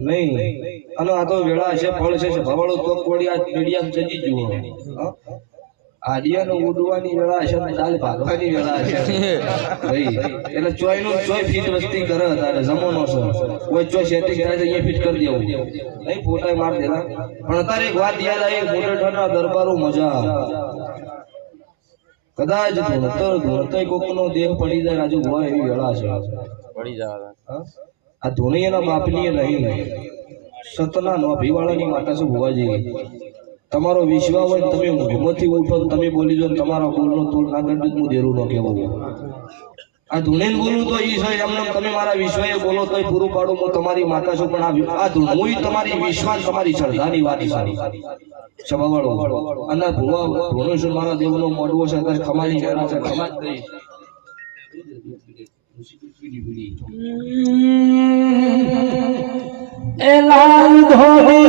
નહીં અને આ તો વેળા છે ફળ છે ભવાળો તો કોડિયા મીડિયા જજી જુઓ આડિયાનો ઉડવાની વેળા છે ને દાલ ભાગવાની વેળા છે ભાઈ એટલે ચોય નું ચોય ફીટ વસ્તી કરે તારે જમવાનો છે કોઈ ચોય સેટિંગ થાય તો અહીંયા ફીટ કરી દેવું નહીં ફોટા માર દેલા પણ અત્યારે એક વાત યાદ આવી મોટેઠાના દરબારો મજા કદાચ ધોળતોય કોકનો દેહ પડી જાય રાજુ હોય એવી વેળા છે પડી જાય આ ધોનીના બાપની નહીં સતના નોભીવાળાની માતા શું ભુવાજી તમારો વિશ્વાસ હોય તમે હિંમતથી ઉઠો તમે બોલી જો તમારા બોલનો તોડ ના કરી હું દેરું ન કહેવું આ ધૂણેન બોલું તો ઈ છે એમને તમે મારા વિશ્વાએ બોલો તોય પૂરું પાડું હું તમારી માતા છું પણ આ ધૂણમુય તમારી વિશ્વાસ તમારી શ્રદ્ધાની વાત સારી સભાવાળો અને ભુવા ભુવનેશ્વર મારા દેવનો મોડવો છે ત્યારે ખમાની વેરા છે ખમાજ નહીં એ લાલ ધોળી